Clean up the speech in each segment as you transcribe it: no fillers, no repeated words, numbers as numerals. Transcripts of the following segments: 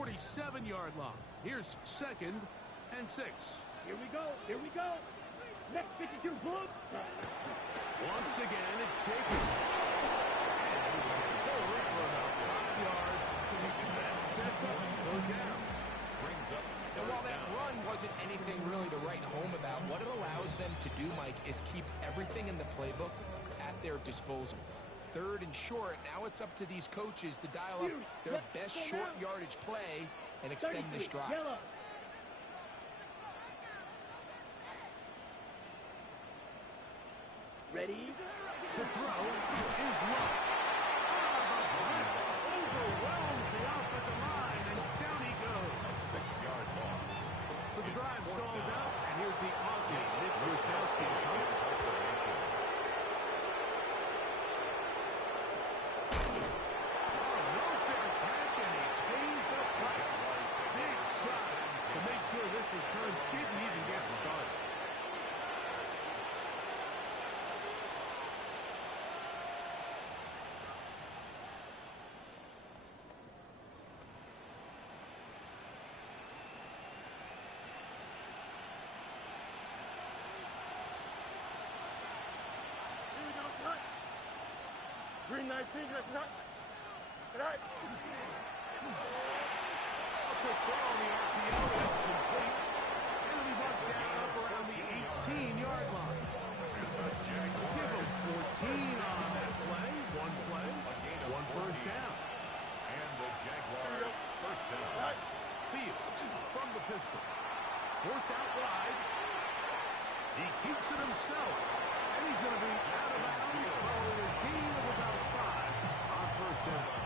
47-yard line. Here's 2nd and 6. Here we go. Here we go. Next 52, pull up. Once again, it's Jacobs. And forward for about 5 yards. That sets up 3rd down. Brings up. And while that run wasn't anything really to write home about, what it allows them to do, Mike, is keep everything in the playbook at their disposal. 3rd and short, now it's up to these coaches to dial up their best short yardage play and extend this drive. Ready? To throw is Luck. The blitz overwhelms the offensive line, and down he goes. A 6-yard loss. So the drive stalls out, and here's the Aussie, Nick Wisnowski. This return didn't even get started. Here we go, son. Green 19, get up. A quick throw on the RPO. That's complete. And he was down up around the 18-yard line. Give him 14 on that play. One play, one 1st down. And the Jaguars 1st down. Fields from the pistol. Forced out wide. He keeps it himself. And he's going to be out of bounds following a gain of about 5 on 1st down.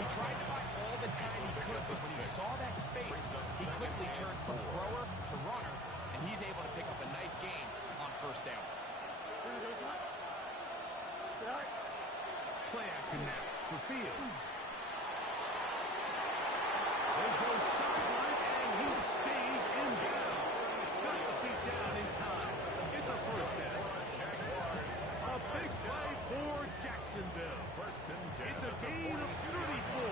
He tried to buy all the time he could, but when he saw that space, he quickly turned from thrower to runner, and he's able to pick up a nice gain on 1st down. Play action now for Fields. They go sideline, and he stays in bounds. Got the feet down in time. It's a 1st down. A big play for Jacksonville. 1st and 10. It's a gain of 34.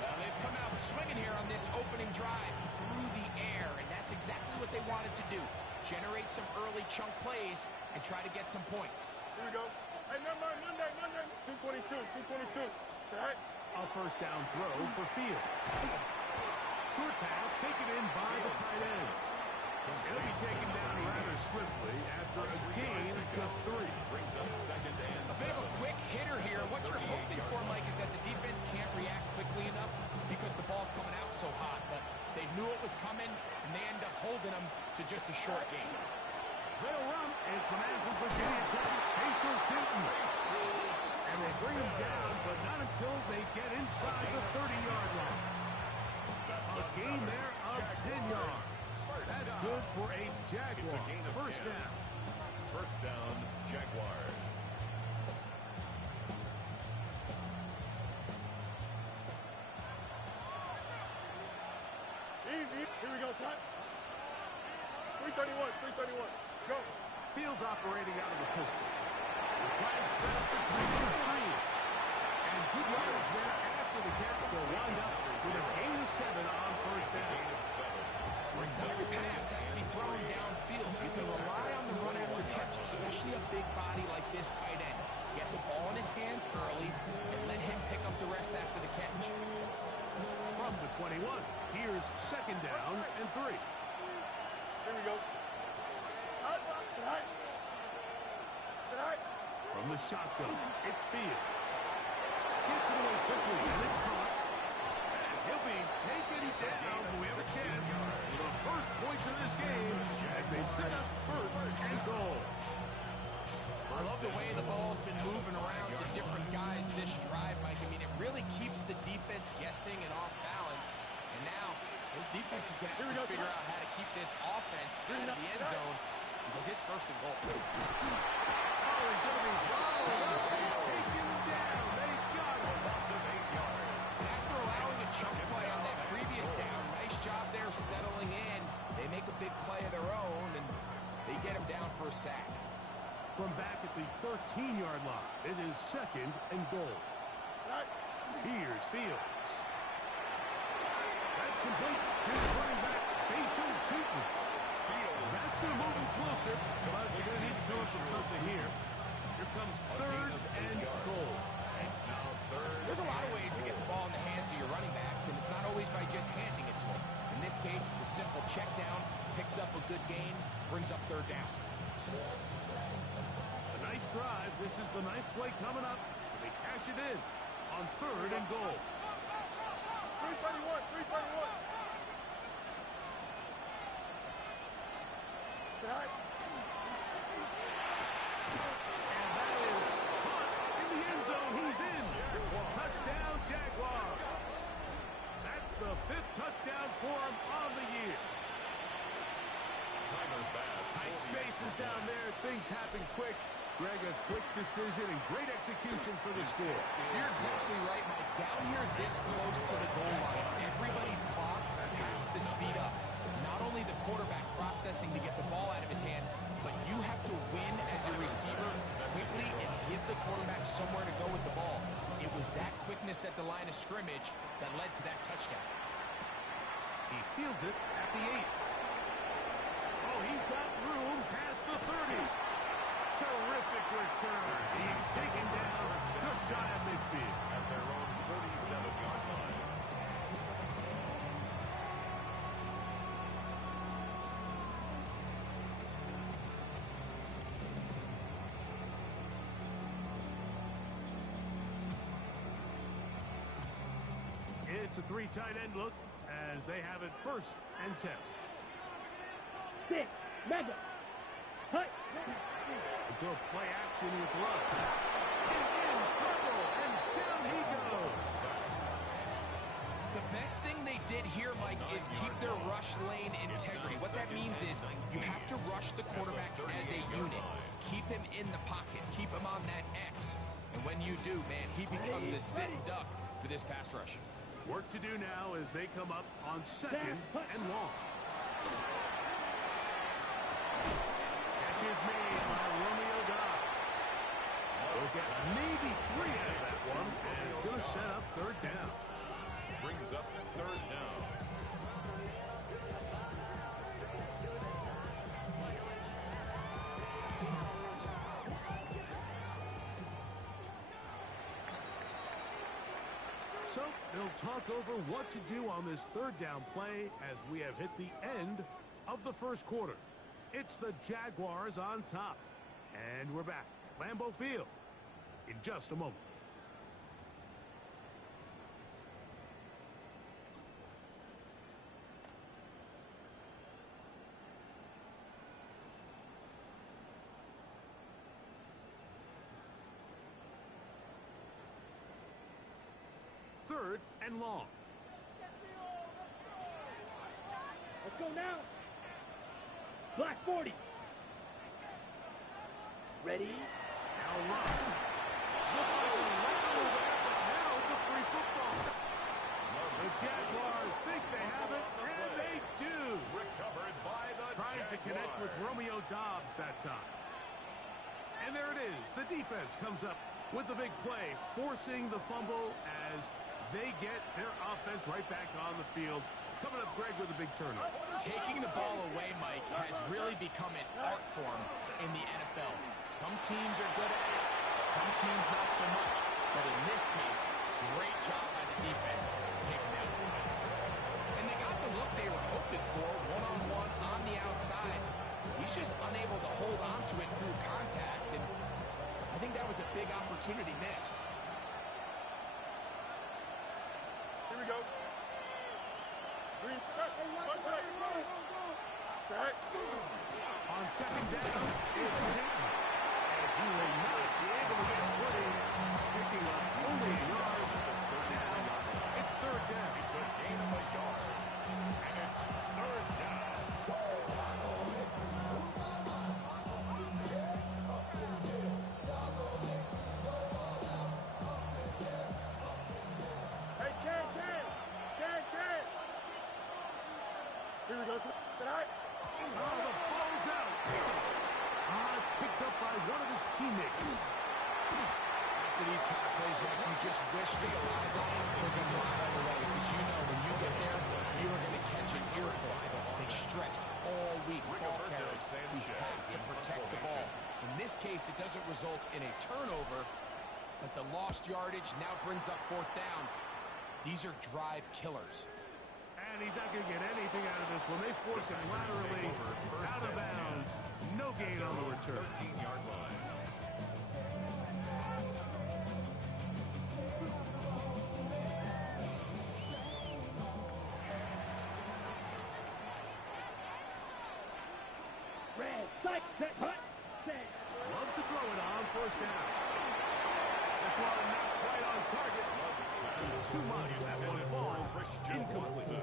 Well, they've come out swinging here on this opening drive through the air, and that's exactly what they wanted to do. Generate some early chunk plays and try to get some points. Here we go. Hey, Monday. 222. Right. A 1st down throw for Fields. Short pass taken in by the tight ends. It'll be taken down rather swiftly after a gain of just 3. Brings up 2nd and A bit of a quick hitter here. What you're hoping for, Mike, is that the defense can't react quickly enough because the ball's coming out so hot. But they knew it was coming, and they end up holding them to just a short gain. They'll run. It's the man from Virginia Tech, Pacer Tinton. And they bring him down, but not until they get inside the 30-yard line. A gain there of 10 yards. That's good for a Jaguar. 1st down. 1st down, Jaguars. Easy. Here we go, son. 331. Go. Fields operating out of the pistol. They're trying to set up the tight end screen. And good yardage there after the catch. They'll wind up with a gain of 7 on 1st down. Every pass has to be thrown downfield. You can rely on the run after catch, especially a big body like this tight end. Get the ball in his hands early and let him pick up the rest after the catch. From the 21, here's 2nd down and 3. Here we go. Tonight. From the shotgun, it's Fields. Gets it away quickly, and it's caught. And he'll be taken down. We have a chance for the first points of this game as they set up 1st and goal. I love the way the ball's been moving around to different guys this drive, Mike. I mean, it really keeps the defense guessing and off balance. And now, this defense is going to have to figure out how to keep this offense out of the end zone because it's 1st and goal. Oh, he's going to be taken down. They got him. Loss of 8 yards. After allowing a chunk play on that previous down, nice job there settling in. They make a big play of their own, and they get him down for a sack. From back at the 13-yard line, it is 2nd and goal. Here's Fields. complete to the running back, Facial Cheaton. That's going to move him closer, but they're going to need to come up with something here. Here comes third and goal. There's a lot of ways to get the ball in the hands of your running backs, and it's not always by just handing it to them. In this case, it's a simple check down, picks up a good gain, brings up third down. A nice drive. This is the ninth play coming up. They cash it in on third and goal. 331, 331. Strike. And that is caught in the end zone. He's in. Touchdown, Jaguars. That's the 5th touchdown for him on the year. Tight spaces down there. Things happen quick. Greg, a quick decision and great execution for the score. You're exactly right, Mike. Down here this close to the goal line, everybody's clock has to speed up. Not only the quarterback processing to get the ball out of his hand, but you have to win as a receiver quickly and give the quarterback somewhere to go with the ball. It was that quickness at the line of scrimmage that led to that touchdown. He fields it at the 8. Oh, he's got room past the 30. Terrific return. He's taken down just shy of midfield. At their own 37-yard line. It's a 3 tight end look as they have it 1st and 10. 6, mega. Cut. Go play action with Rush. And in trouble, and down he goes. The best thing they did here, Mike, is keep their rush lane integrity. What that means is you have to rush the quarterback as a unit. Keep him in the pocket. Keep him on that X. And when you do, man, he becomes a sitting duck for this pass rush. Work to do now as they come up on 2nd and long. Catch is made by Romeo Dobbs. Look at maybe 3 out of that one, and it's going to set up 3rd down. Brings up 3rd down. So they'll talk over what to do on this 3rd down play as we have hit the end of the 1st quarter. It's the Jaguars on top. And we're back at Lambeau Field in just a moment. Third and long. Let's go now. Black 40. Ready? Now run. Look like a rattle there, but now it's a free football. The Jaguars think they have it, and they do. Recovered by the Trying to connect with Romeo Dobbs that time. And there it is. The defense comes up with the big play, forcing the fumble as they get their offense right back on the field. Coming up, Greg, with a big turnover. Taking the ball away, Mike, has really become an art form in the NFL. Some teams are good at it, some teams not so much. But in this case, great job by the defense taking that away. And they got the look they were hoping for, one-on-one on the outside. He's just unable to hold on to it through contact, and I think that was a big opportunity missed. Here we go. Green. Track. On 2nd down, it's Cheaton. And he will not be able to get footing, picking up only a yard. Now, it's 3rd down. It's a gain of a yard. And it's 3rd down. Hey, Ken. Here we go. Sit out. Oh, the ball's out. It's picked up by one of his teammates. After these kind of plays, Mike, you just wish the sideline was a mile away, because you know when you get there, you are going to catch an earful. They stress all week. Ball carriers, we have to protect the ball. In this case, it doesn't result in a turnover, but the lost yardage now brings up fourth down. These are drive killers. And he's not going to get anything out of this one. They force him laterally out of bounds. No gain on the return. 13-yard line. Love to throw it on first down. This one not quite on target. Too much. That one falls incomplete.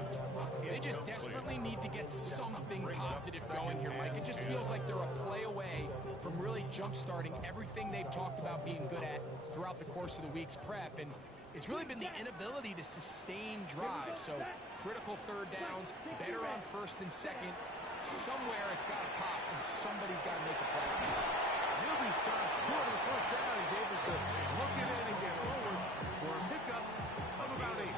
They just desperately need to get something positive going here, Mike. It just feels like they're a play away from really jump-starting everything they've talked about being good at throughout the course of the week's prep. And it's really been the inability to sustain drives. So critical third downs, better on first and second. Somewhere it's got to pop, and somebody's got to make a play. He'll be stopped short of first down. He's able to look it in and get forward for a pickup of about 8.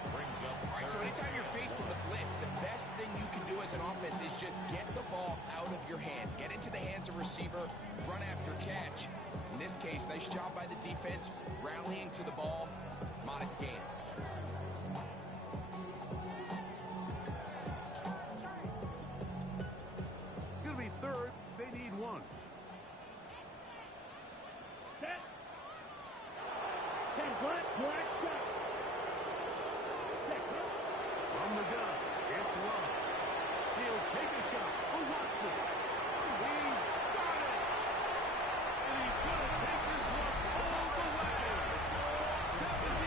All right, so anytime you're facing the blitz, the best thing you can do as an offense is just get the ball out of your hand. Get into the hands of receiver, run after catch. In this case, nice job by the defense, rallying to the ball, modest gain. It's going to be third. They need 1. From the gun, it's Love. He'll take a shot for Watson. He's got it! And he's going to take this one all the way. 78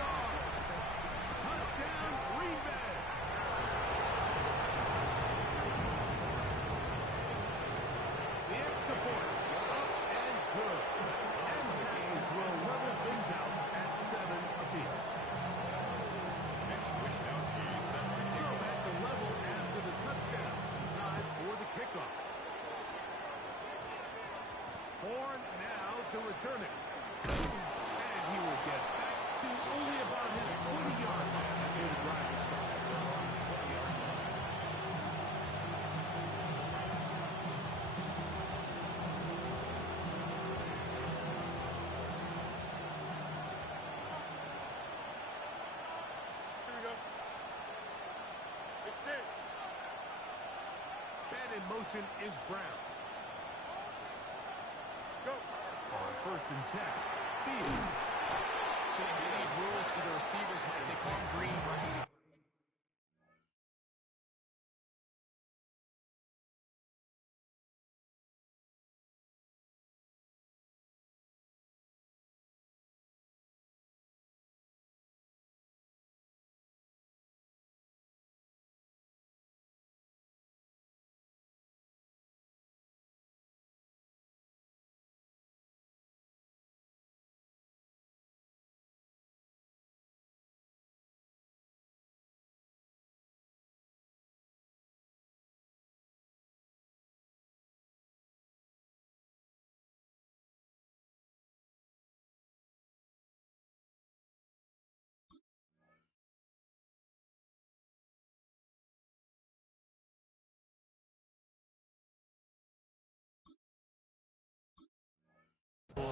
yards. Touchdown, Green Bay. The extra points up and good. And the Packers will level things out at 7 apiece. So that's a level after the touchdown. Time for the kickoff. Horn now to return it. And he will get back to only about his 20-yard line. That's where the drive will start. In motion is Brown. Go. On first and 10. Fields. So they have these rules for the receivers, Mike. They call them green grass.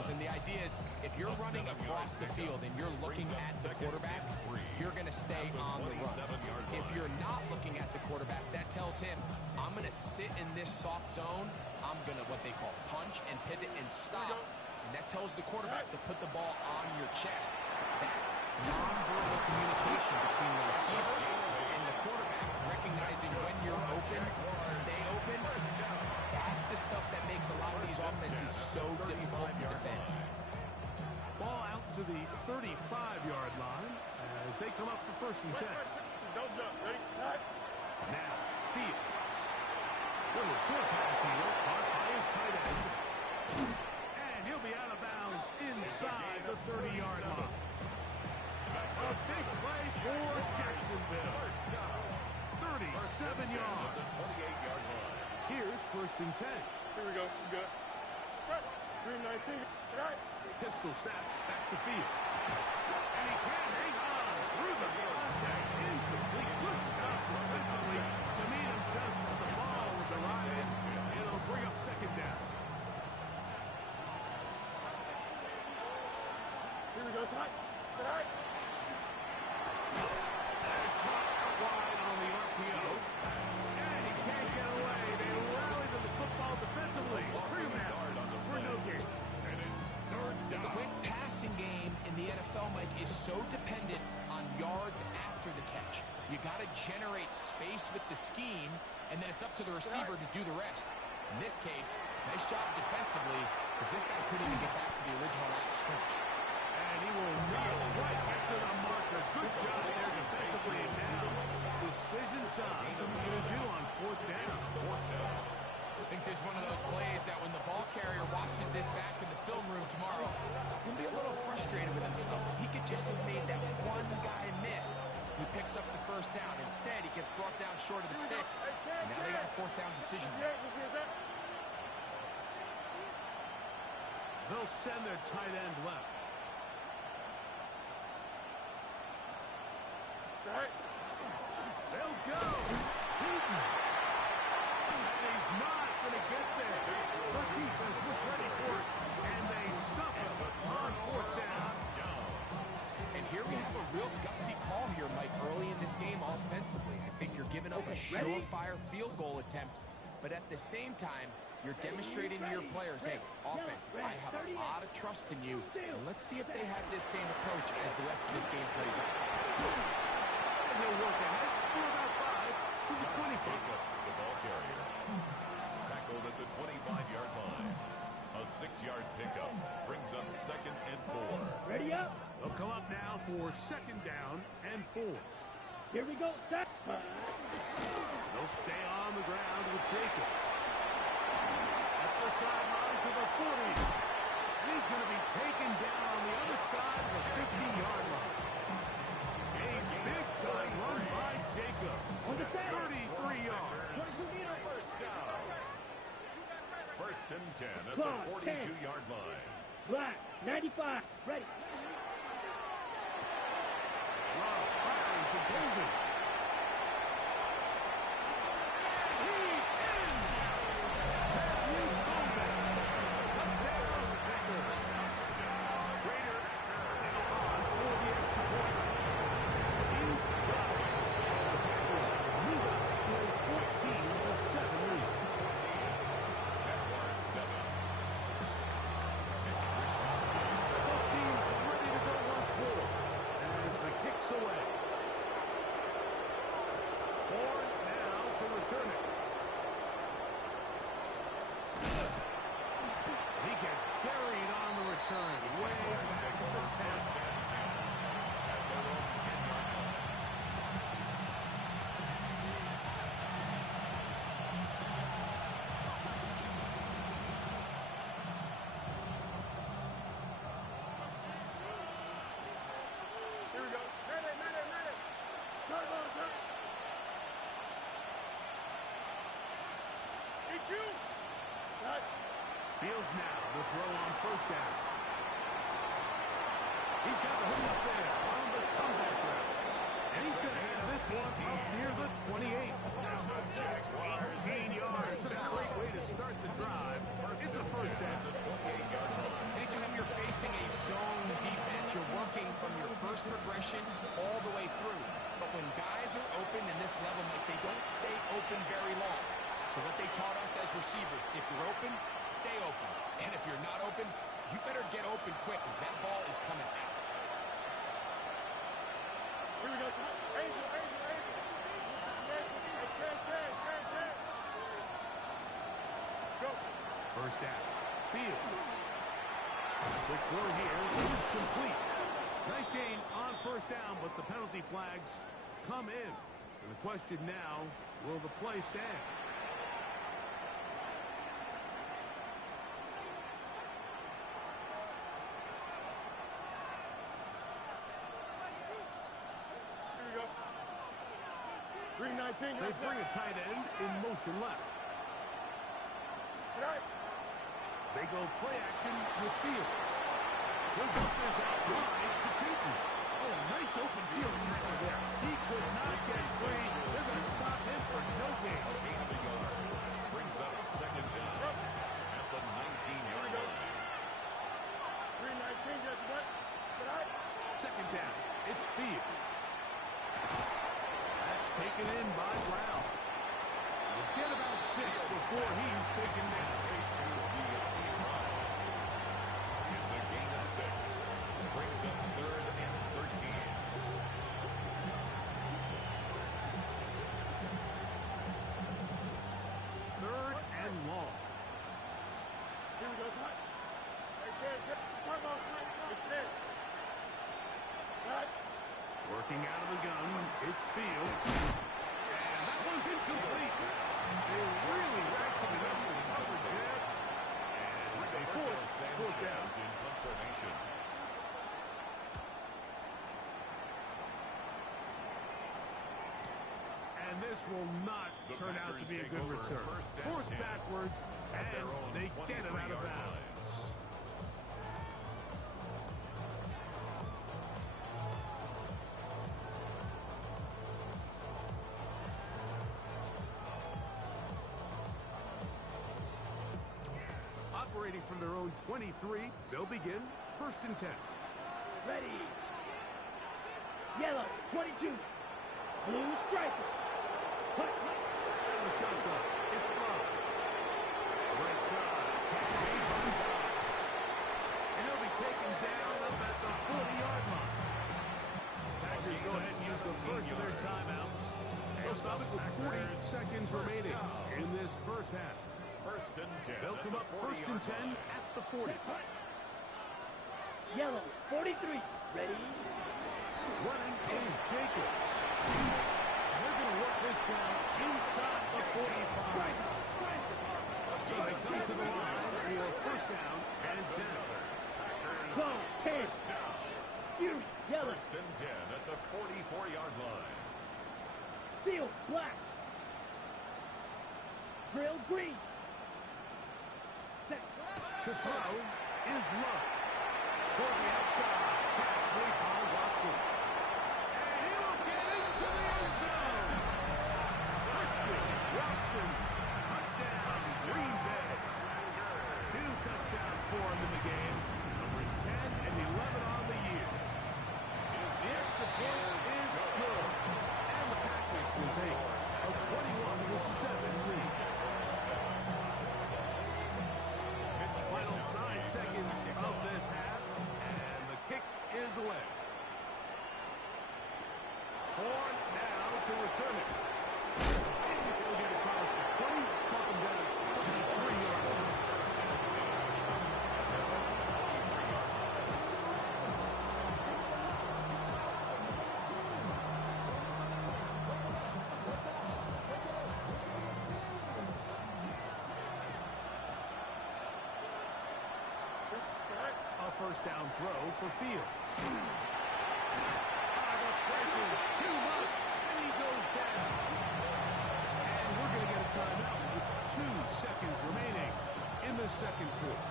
And the idea is, if you're running across the field and you're looking at the quarterback, you're going to stay on the run. If you're not looking at the quarterback, that tells him, I'm going to sit in this soft zone. I'm going to, what they call, punch and pivot and stop. And that tells the quarterback to put the ball on your chest. That nonverbal communication between the receiver and the quarterback, recognizing when you're open, stay open, that's the stuff that makes a lot of these offenses so difficult to defend. Ball out to the 35-yard line as they come up for first and 10. Don't jump. Ready? Now, Fields. Little short pass here, caught by his tight end. And he'll be out of bounds inside the 30-yard line. A big play for Jacksonville. 37 yards. Here's first and 10. Here we go. We good. Press. 319. Right. Pistol snap back to Fields. And he can't hang on through the contact. Incomplete. Good Wide on the RPO. And he can't get away. They rally to the football defensively. Bring him down for no gain. And it's third The down. quick passing game in the NFL, Mike, is so dependent on yards after the catch. You got to generate space with the scheme, and then it's up to the receiver to do the rest. In this case, nice job defensively, because this guy couldn't even get back to the original line of scrimmage. And he will kneel right into the marker. Good job there defensively. And now, decision time. What are you going to do on fourth down? I think there's one of those plays that when the ball carrier watches this back in the film room tomorrow, he's going to be a little frustrated with himself. If he could just have made that one guy miss, he picks up the first down. Instead, he gets brought down short of the sticks. And now they got a fourth down decision. They'll send their tight end left. They'll go. Cheating. And he's not going to get there. First defense was ready for it. And they stuff it on fourth down. And here we have a real gutsy call here, Mike, early in this game offensively. I think you're giving up a surefire field goal attempt, but at the same time, you're demonstrating to your players, hey, offense, I have a lot of trust in you, and let's see if they have this same approach as the rest of this game plays out. And he'll work ahead for about 5 to the 25. Jacobs, the ball carrier. Tackled at the 25-yard line. A 6-yard pickup brings up 2nd and 4. Ready up. They'll come up now for 2nd down and 4. Here we go. Set. They'll stay on the ground with Jacobs. At the sideline to the 40. And he's going to be taken down on the other side of the 50-yard line. A big-time run by Jacobs. 33 yards. First down. 1st and 10 at Clock, the 42-yard line. Black. 95. Ready. Love firing to Golden. He's in! Matthew Golden. Touchdown, Packers. Trader now on for the extra point. He's got it. The Packers move up to a 14-7 lead. Jaguars 7. Both teams ready to go once more. As the kick's away. Horn now to return it. He gets buried on the return. Way back at the 10. Here we go. Ready. Turtles up. EQ. Cut. Fields now to throw on first down. He's got the hook up there on the comeback route. And he's going to hand this one up near the 28. 18 yards. A great way to start the drive. It's a first down. Anytime you're facing a zone defense, you're working from your first progression all the way through. But when guys are open in this level, Mike, they don't stay open very long. So what they taught us as receivers, if you're open, stay open. And if you're not open, you better get open quick because that ball is coming out. Here we go. Angel. Go. First down. Fields. Quick throw here is complete. Nice gain on first down, but the penalty flags come in. And the question now, will the play stand? Here we go. Green 19. They bring a tight end in motion left. Right. They go play action with Fields. He'll dump this out wide to Tootin. Oh, nice open field tackle there. He could not get free. They're going to stop him for no gain. Gain of a yard. Brings up 2nd down at the 19-yard line. Green 19. What? Sit out. Second down. It's Fields. That's taken in by Brown. We'll get about 6 before he's taken down. It's a gain of 6. Brings up 3rd and 13. Third and long. Here we go, son. Right there. Come on, son. It's there. Right. Working out of the gun, it's Fields. And that one's incomplete. They really ratcheted up the coverage there. And they force fourth down. In punt formation. And this will not turn out to be a good return. Forced backwards, and they get it out of bounds. Operating from their own 23, they'll begin 1st and 10. Ready. Yellow, 22. Blue striker. And the shotgun. It's Love. Right side. And he'll be taken down up at the 40-yard line. Packers go ahead and use the first of their timeouts. They'll stop it with 40 seconds remaining in this first half. 1st and 10. They'll come up 1st and 10 at the 40. Yellow, 43. Ready. Running is Jacobs. They're going to work this down inside the 45. So they come to the line for 1st down and 10. Go, 10. Fury, yellow. 1st and 10 at the 44-yard line. Field, black. Drill, green. To throw is Love. For the outside, halfway by Watson. And he will get into the end zone. Christian Watson, touchdown, Green Bay. 2 touchdowns for him in the game. Numbers 10 and 11 on the year. The extra point is good. And the Packers will take a 21-7 lead. Final 9 seconds of this half, and the kick is away. Horn now to return it. And he'll get across the 20, pop him down at 23-yard line. A 1st down throw for Fields. The pressure too much, and he goes down. And we're going to get a timeout with 2 seconds remaining in the 2nd quarter.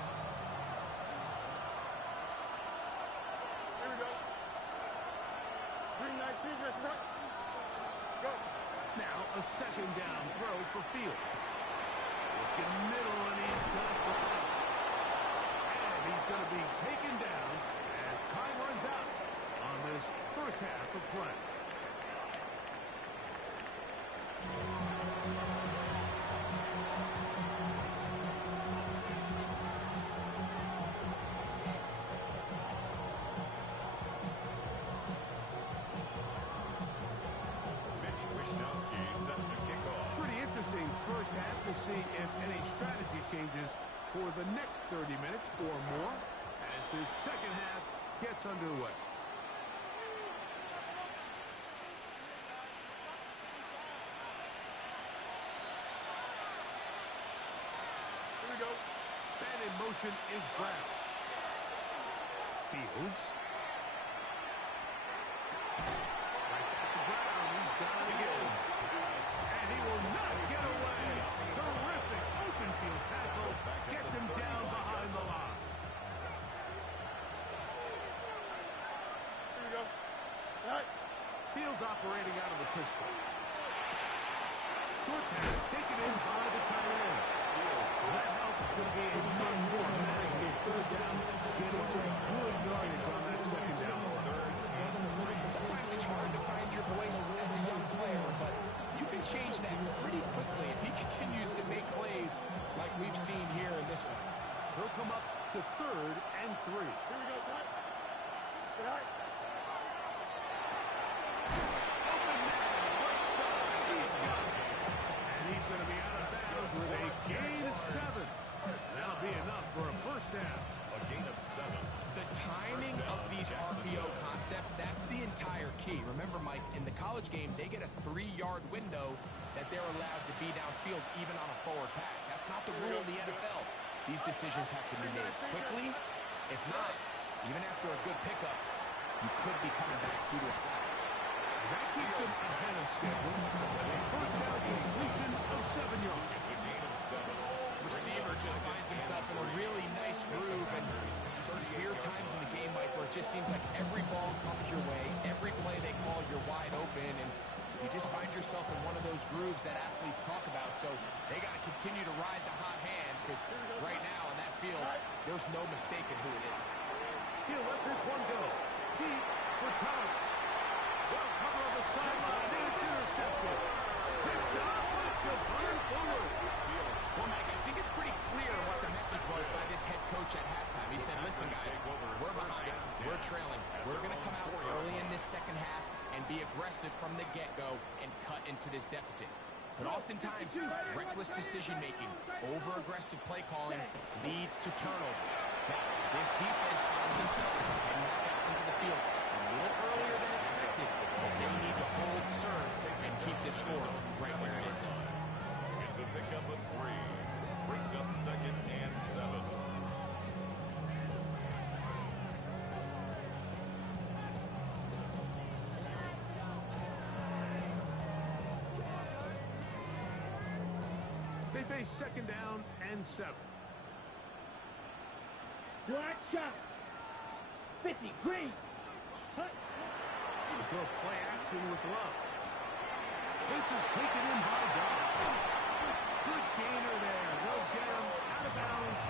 Here we go. Green 19, let's go. Go. Now a 2nd down throw for Fields. Looking middle, and he's got it. He's going to be taken down as time runs out on this first half of play. Pretty interesting first half. We'll see if any strategy changes for the next 30 minutes or more as this second half gets underway. Here we go. And in motion is Brown. Fields. Right back to Brown. He's got it again. And he will not get away. Terrific open field tackle. Gets him down behind the line. Here we go. Right. Fields operating out of the pistol. Short pass taken in by the tight end. That helps. It's going to be a much more manageable 3rd down. Getting some good yardage on that 2nd down. of these RPO concepts, that's the entire key. Remember, Mike, in the college game, they get a 3-yard window that they're allowed to be downfield even on a forward pass. That's not the rule in the NFL. These decisions have to be made quickly. If not, even after a good pickup, you could be coming back due to a flag. That keeps him ahead of schedule. A first down completion of 7 yards. It's a gain of 7. Receiver just finds himself in a really nice groove, and these weird times in the game, Mike, where it just seems like every ball comes your way, every play they call, you're wide open, and you just find yourself in one of those grooves that athletes talk about. So they got to continue to ride the hot hand, because right now in that field, there's no mistaking who it is. He'll let this one go. Deep for Thomas. Well, cover on the sideline, and it's intercepted. Picked up by Javon Bullard. Well, Mike, I think it's pretty clear what the message was by this head coach at halftime. He said, listen, guys, we're behind. We're trailing. We're going to come out early in this second half and be aggressive from the get-go and cut into this deficit. But oftentimes, reckless decision-making, over-aggressive play calling leads to turnovers. Now, this defense finds themselves heading back out into the field a little earlier than expected, but they need to hold serve and keep this score right where it is. It's a pickup of 3. Brings up 2nd and 7. They face 2nd down and 7. Black shot. 50, green. Hut. Go play action with Love. This is taken in by Dodd. Good gainer there. They'll get him out of bounds.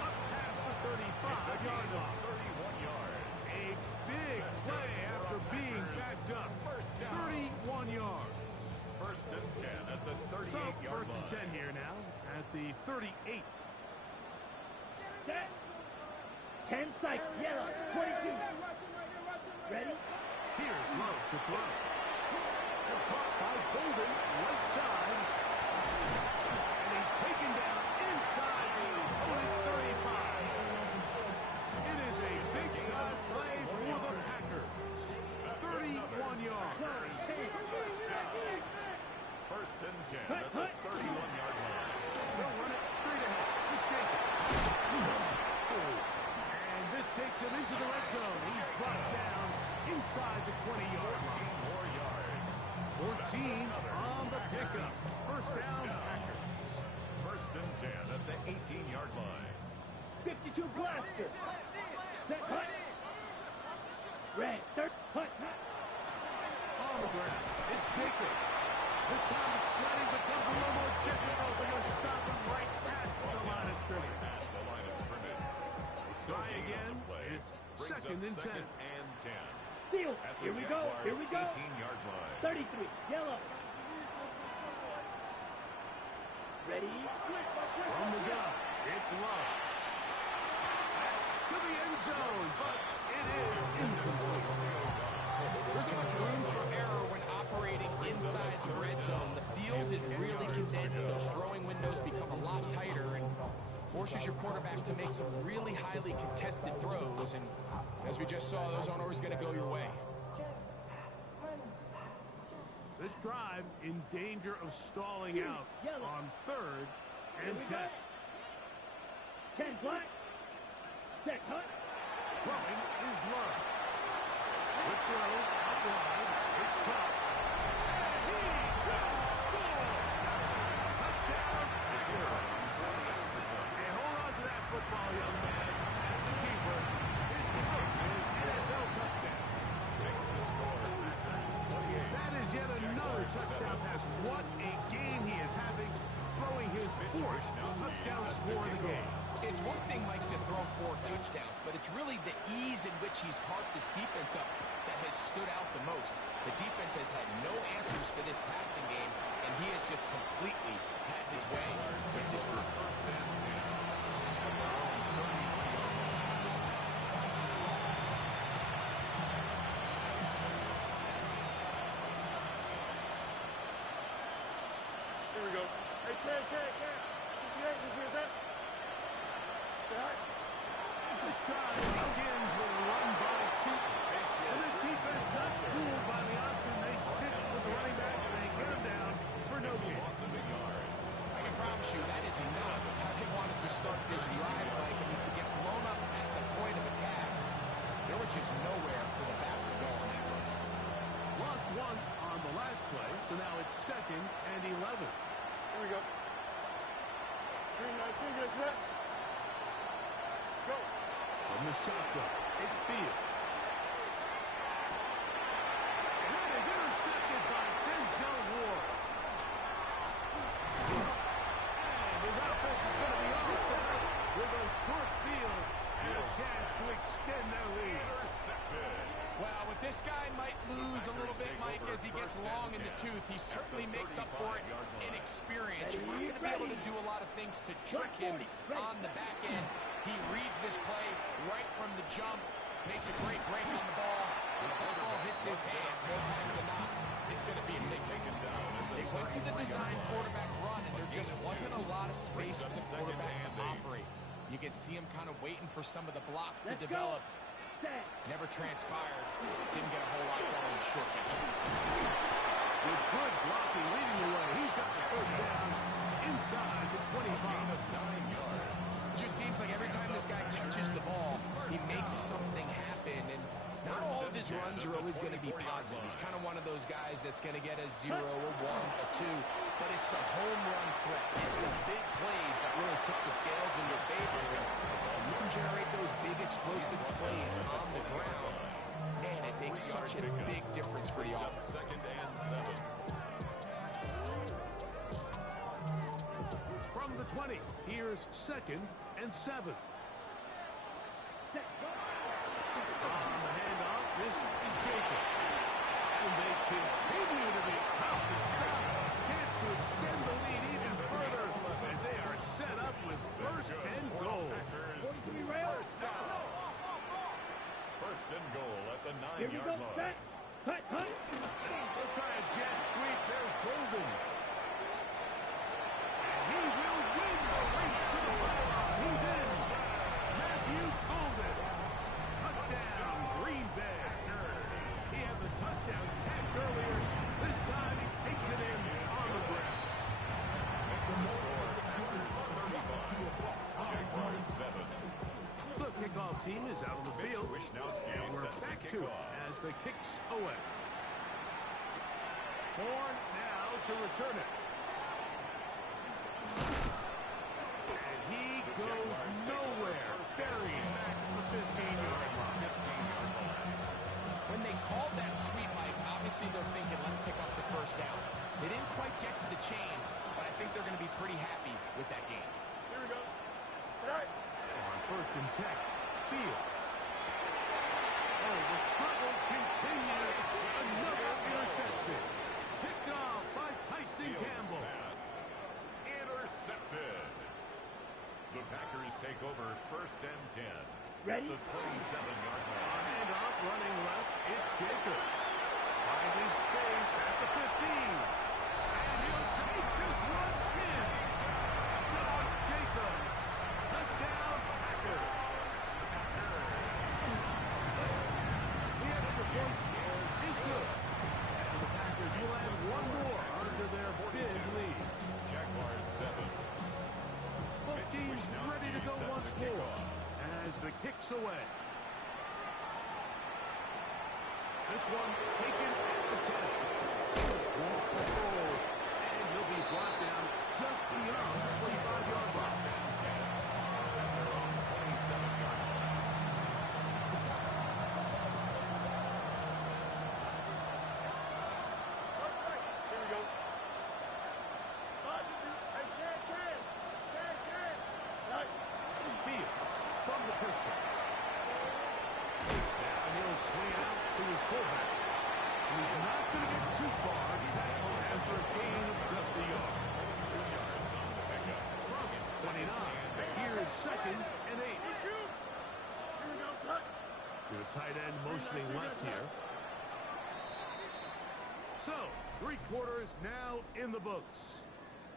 Up past the 35-yard line. 31 yards. A big play after being backed up. 31 yards. 1st and 10 at the So 38-yard 1st line. and 10 here now at the 38. Set. 10 sight. Yellow. 22. Ready? Here's Love to throw. It's caught by Golden, right side. And he's taken down inside the opponent's 35. It is a big-time play for the Packers. 31 yards. 1st and 10 at the 31-yard line. They'll run it straight ahead with Jacobs. And this takes him into the red zone. He's brought down inside the 20-yard line. 14 more yards. 14 on the pickup. First down, Packers. 1st and 10 at the 18-yard line. 52 blaster. Set. Hut. Red. Third. Hut. On the ground, it's Jacobs. This time the sledding becomes a little more difficult. They're going to stop him right at the line of scrimmage. At the line of scrimmage. Try again. It's Brings 2nd up and 10. 2nd and 10. Steal. At the Here we go. Jaguars' Here we go. 18-yard line. 33. Yellow. Ready? From the gun, it's Love. That's to the end zone, but it is incomplete. There's not much room for error when operating inside the red zone. The field is really condensed. Those throwing windows become a lot tighter and forces your quarterback to make some really highly contested throws. And as we just saw, those aren't always going to go your way. This drive in danger of stalling out on 3rd and 10. 10 black. Set. Hut. Throwing is Love. Good throw, out wide. It's caught. And he will score! Touchdown, Packers! And hold on to that football, young man. That's a keeper. His first NFL touchdown. Takes the score. That is yet another touchdown pass. What a game he is having, throwing his 4th touchdown score of the game. It's one thing, Mike, to throw 4 touchdowns, but it's really the ease in which he's carved this defense up that has stood out the most. The defense has had no answers for this passing game, and he has just completely had his way with this group. 1st and 10. Here we go. Hey, Ken. 58. Did you hear that? This drive begins with a run by now it's 2nd and 11. Here we go. 3-19, get set. Go. From the shotgun, it's Fields. And that is intercepted by Denzel Ward. And his offense is going to be all set up with a short field and a chance to extend their lead. Well, with this guy might lose a little bit, Mike, as he gets long in the tooth. He certainly makes up for it in experience. You're not going to be able to do a lot of things to trick him on the back end. He reads this play right from the jump, makes a great break on the ball. The ball hits his hands more times than not. It's going to be a taken down. They went to the design quarterback run, and there just wasn't a lot of space for the quarterback to operate. You can see him kind of waiting for some of the blocks to develop. Never transpired. Didn't get a whole lot going in the short game. With good blocking leading the way, he's got the first down inside the 25. Just seems like every time this guy touches the ball, he makes something happen. And not all of his runs are always going to be positive. He's kind of one of those guys that's going to get a 0, a 1, a 2. But it's the home run threat. It's the big plays that really tip the scales in your favor. You can generate those big explosive plays on the ground. Man, it makes such a big difference for the offense. 2nd and 7. From the 20, here's 2nd and 7. On the handoff, this is Jacob. And they continue to be tough to stop. Chance to extend the lead even further as they are set up with 1st and goal. First and goal at the 9-yard line. They'll try a jet sweep. There's Golden. And he will win the race to the pylon. He's in. Matthew Golden. Touchdown, Green Bay. He had the touchdown catch earlier. This time he takes it in on the ground. Next to score, Packers 35. Jaguars 7. The kickoff team is out on the field. And we're back to it as the kicks away. Horn now to return it. And he goes nowhere. Buried back to the 15-yard line. When they called that sweep, Mike, obviously they're thinking, let's pick up the first down. They didn't quite get to the chains, but I think they're going to be pretty happy with that game. Here we go. Right. On 1st and 10, Fields. Oh, the struggles continue. Another interception. Picked off by Tyson Campbell. Pass intercepted. The Packers take over 1st and 10. Ready? The 27-yard line. Handoff running left. It's Jacobs. Finding space at the 15. And he'll take this one in. Josh Jacobs. Touchdown, Packers. The extra point is good. And the Packers will add one more onto their big lead. Jaguars 7. Both teams ready to go once more as the kicks away. This one taken at the 10. Whoa. And he'll be brought down just beyond the 25-yard line. 27-yard line. Here we go. Right. Fields from the pistol. Now he'll swing out to his fullback. He's not going to get too far. Tackled after a gain of just a yard. 2 yards on the pickup. From 29, here is 2nd and 8. Here we go, son. The tight end motioning left here. So, 3 quarters now in the books.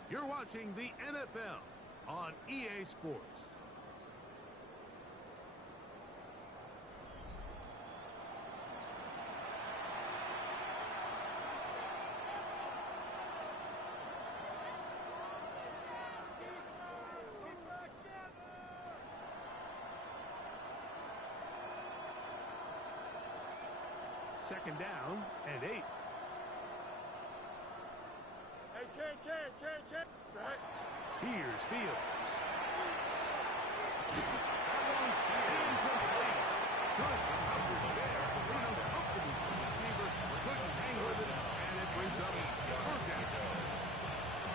You're watching the NFL on EA Sports. Second down and 8. Here's Fields. That one's incomplete. Good coverage there. But uncomfortable for the receiver. Couldn't hang with it, and it brings up first down.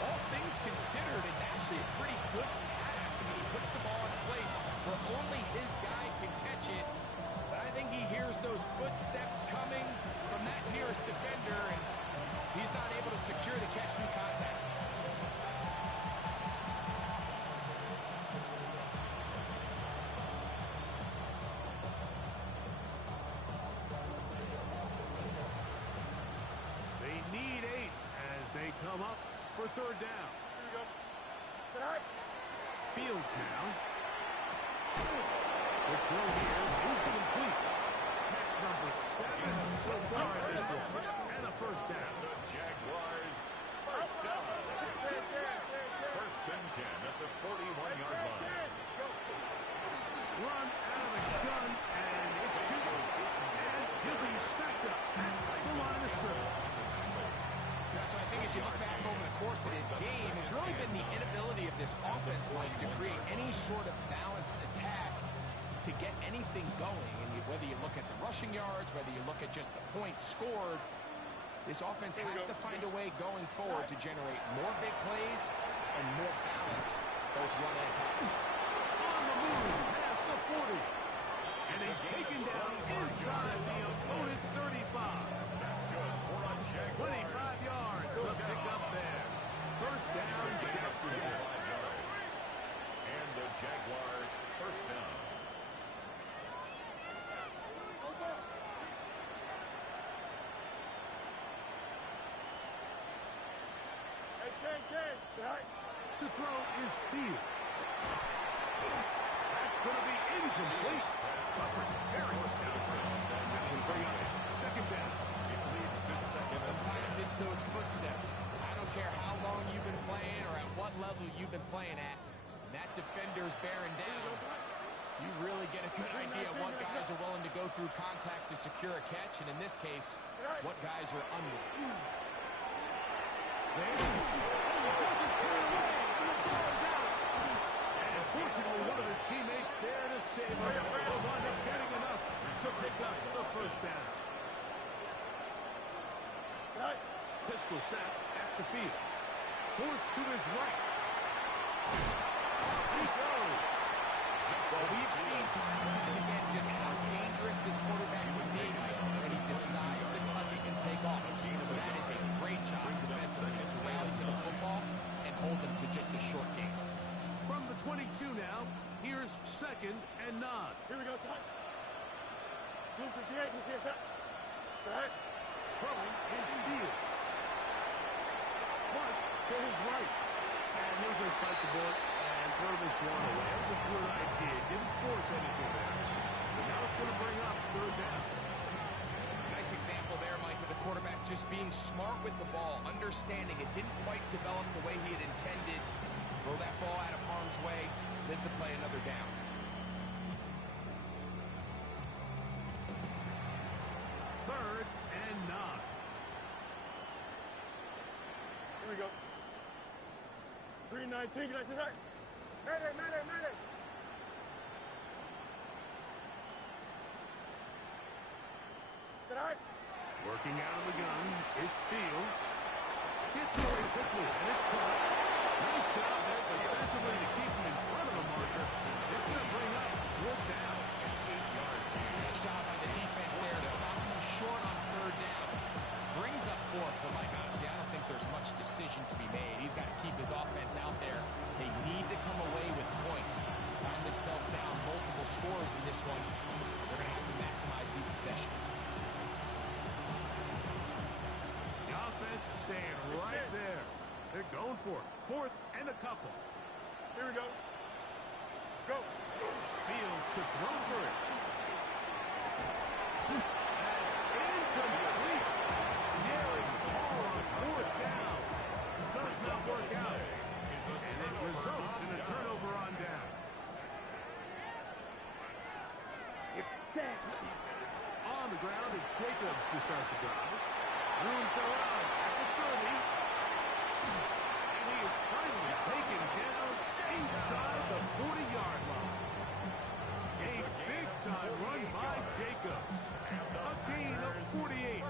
All things considered, it's actually a pretty good pass. I mean, he puts the ball in a place where only his guy can catch it. But I think he hears those footsteps coming from that nearest defender, and he's not able to secure the catch from contact. They need 8 as they come up for third down. Here we go. Fields now. The throw here is complete. Catch number 7 so far in this one. And a first down. The Jaguars first down. First and 10 at the 41-yard line. Run out of the gun, and it's too late. And he'll be stacked up at the line of scrimmage. Yeah, so I think as you look back over the course of this game, it's really been the inability of this offense, Mike, to create any sort of balanced attack to get anything going. And whether you look at the rushing yards, whether you look at just the points scored, this offense has to find a way going forward to generate more big plays and more balance, both run and pass. On the move past the 40. And he's taken down inside the opponent's 35. That's good for a Jaguars. 25 yards to pick up there. First down, Jacksonville. And the Jaguars first down. To throw is Fields. That's going to be incomplete. Very stout. That will bring up second down. It leads to second. Sometimes it's those footsteps. I don't care how long you've been playing or at what level you've been playing at. That defender's bearing down. You really get a good idea of what guys are willing to go through contact to secure a catch, and in this case, what guys are unwilling. And fortunately, one of his teammates there to save him. He'll wind up getting enough to pick up the first down. Pistol snap at the field. Forced to his right. He goes. Well, we've seen time and time again just how dangerous this quarterback can be when he decides to tuck it and take off. So that is a great job defensively to rally to the football and hold them to just a short game. From the 22 now, here's second and 9. Here we go, son. Throwing is Fields. Flush to his right. And he'll just bite the bullet and throw this one away. That was a good idea. Didn't force anything there. But now it's going to bring up third down. Nice example there, Mike, of the quarterback just being smart with the ball, understanding it didn't quite develop the way he had intended. Throw that ball out of harm's way, live to play another down. Third and 9. Here we go. 319. Can I see that? Medic. Sit out. Working out of the gun, it's Fields. Gets away quickly, and it's caught. Nice job there defensively to keep him in front of the marker. It's going to bring up fourth down and 8-yard gain. Nice job by the defense there, stopping them short on third down. Brings up fourth, but Mike, honestly, I don't think there's much decision to be made. He's got to keep his offense out there. They need to come away with points. Find themselves down multiple scores in this one. They're going to have to maximize these possessions. The offense is staying right there. They're going for it. Fourth and a couple. Here we go. Go. Fields to throw for it. Incomplete. Daring ball on fourth down. Does not work out. And it results in a turnover on down. On the ground, it's Jacobs to start the drive. Room to run at the 30. And he is finally taken down inside the 40-yard line. A big-time run by Jacobs. A gain of 48.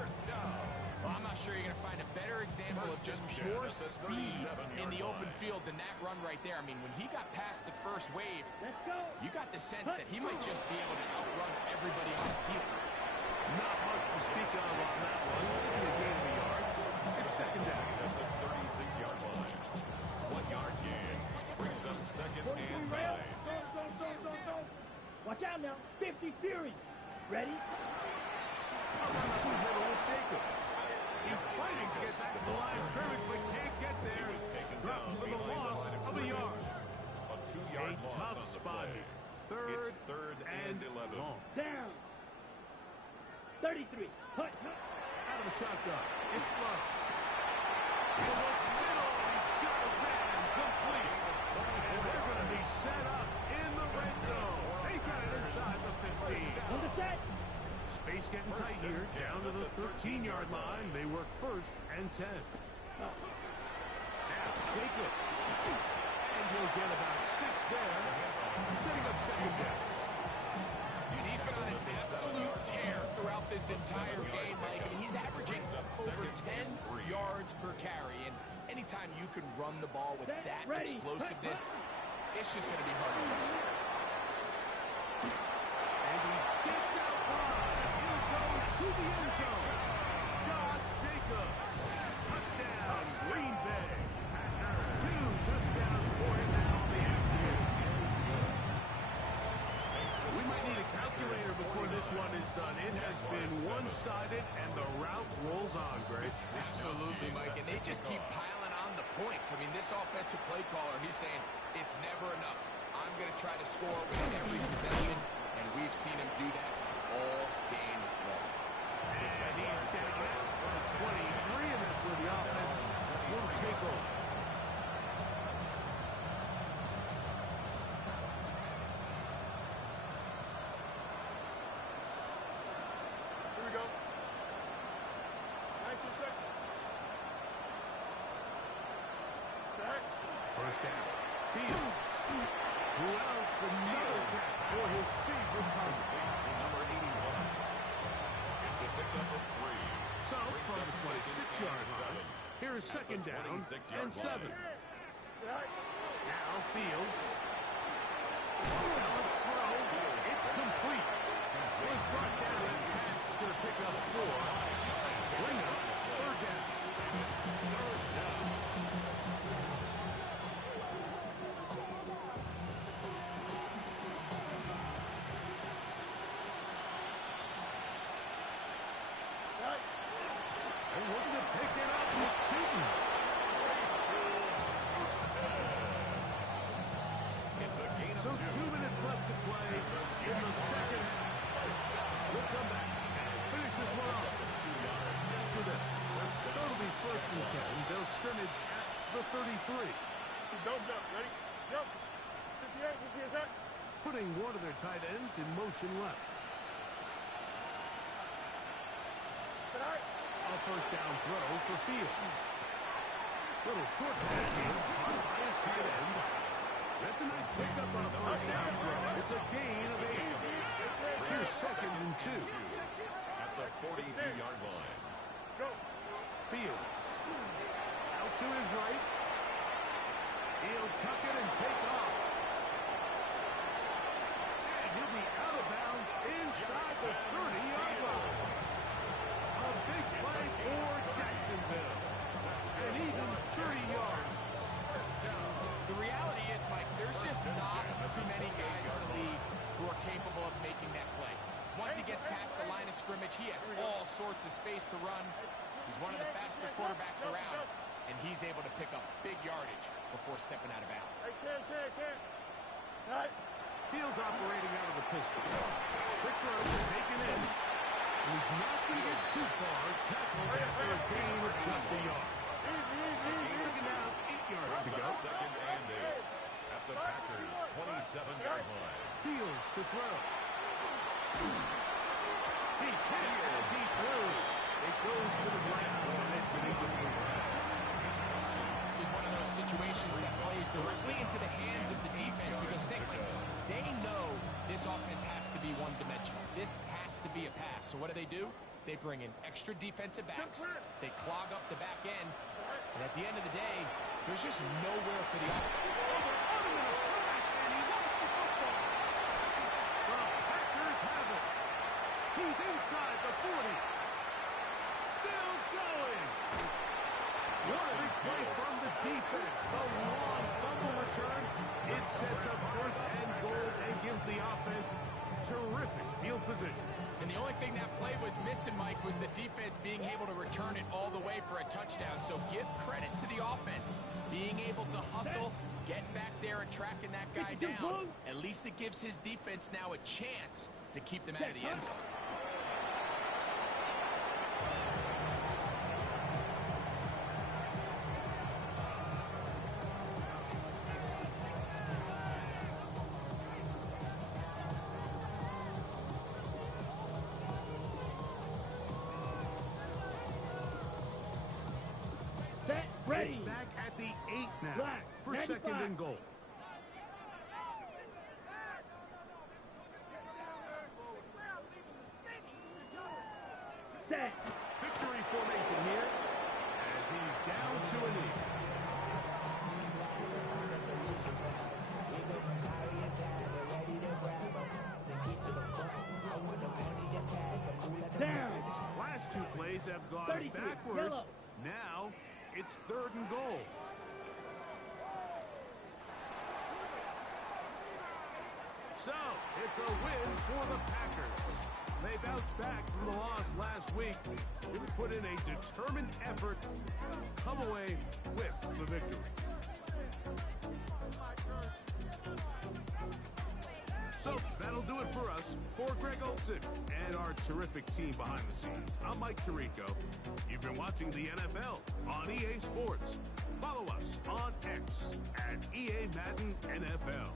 Well, I'm not sure you're going to find a better example of just pure speed in the open field than that run right there. I mean, when he got past the first wave, you got the sense that he might just be able to outrun everybody on the field. Not much to speak of on that one. Maybe a gain of a yard. It's second down. At the 36-yard line. 1 yard gain. Brings up second and 9. Watch out now. 50 Fury. Ready? Up on the middle with Jacobs. He's fighting to get back to the line of scrimmage, but can't get there. Drops for the loss of a yard. A 2-yard loss tough on the spot play. here. It's third and 11. Long. Down. 33. Hut. Out of the shotgun. It's low. In the middle, he's got his man complete. And they're going to be set up in the red zone. They got it inside the 15. On the set. Space getting tight here. Down to the 13-yard line. They work first and 10. Now, Jacobs. And he'll get about 6 there. Setting up second down. And he's been on an absolute tear throughout this entire game, Mike. I mean, he's averaging over 10 yards per carry. And anytime you can run the ball with that explosiveness, it's just going to be hard to run. And he gets out wide. He'll go to the end zone. Josh Jacobs. Touchdown, Green Bay. 2 touchdowns for him now on the afternoon. We might need a calculator before this one is done. It has been one-sided, and the route rolls on, Greg. Absolutely, Mike. And they just keep piling on the points. I mean, this offensive play caller, he's saying it's never enough. I'm going to try to score with every possession, and we've seen him do that all game long. And he's down at 23, and that's where the offense will take over. Here we go. 19 seconds. Sack. First down. Fields. Who else another gap for his favorite target. To number 81. It's a pickup of 3. So, from the 26-yard line, here is second down and 7. Sack. Now Fields. Balance throw. It's complete. Was brought down, and the pass is going to pick up 4. Bring up third down. Sack. And look to pick it up with Tootin. It's a gain So of 2. 2 minutes left to play in the second. We'll come back and finish this one off. 2 yards. After this, so it'll be first and 10. They'll scrimmage at the 33. Don't jump. Ready? Jump. 58. Who's here? Sack. Putting one of their tight ends in motion left. Sack. A first down throw for Fields. Little short pass here, caught by his tight end. That's a nice pickup on a first down throw. It's a gain of 8. Here's second and 2. At the 42-yard line. Go. Fields. Out to his right. He'll tuck it and take off. And he'll be out of bounds inside the 30-yard line. A big play for Jacksonville. And even 30 yards. The reality is, Mike, there's just not too many guys in the league who are capable of making that play. Once he gets past the line of scrimmage, he has all sorts of space to run. He's one of the faster quarterbacks around, and he's able to pick up big yardage before stepping out of bounds. Hey, can't. Sack. Fields operating out of the pistol. Quick throw, taken in. He's not going to get too far. Tackled after a gain of just a yard. Second down, 8 yards to go. Second and 8. At the Packers' 27-yard line. Fields to throw. He's hit as he throws. It goes to the ground, and it's an incomplete pass. situations that plays directly into the hands of the defense because think, like, they know this offense has to be one-dimensional. This has to be a pass. So what do? They bring in extra defensive backs. They clog up the back end. And at the end of the day, there's just nowhere for the offense. And he lost the football. The Packers have it. He's inside the 40. Still going. What a big play from the defense. The long fumble return. It sets up first and goal and gives the offense terrific field position. And the only thing that play was missing, Mike, was the defense being able to return it all the way for a touchdown. So give credit to the offense. Being able to hustle, get back there and tracking that guy down. At least it gives his defense now a chance to keep them out of the end zone. Ready. It's back at the 8 now Black, for 95. second and goal. Set. Victory formation here as he's down to a knee. Down. Last two plays have gone 33, backwards. yellow. Now it's 3rd and goal. So it's a win for the Packers. They bounced back from the loss last week. Really put in a determined effort, come away with the victory. So that'll do it for us. For Greg Olson and our terrific team behind the scenes, I'm Mike Tirico. You've been watching the NFL on EA Sports. Follow us on X at EA Madden NFL.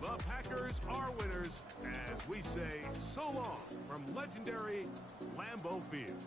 The Packers are winners as we say so long from legendary Lambeau Field.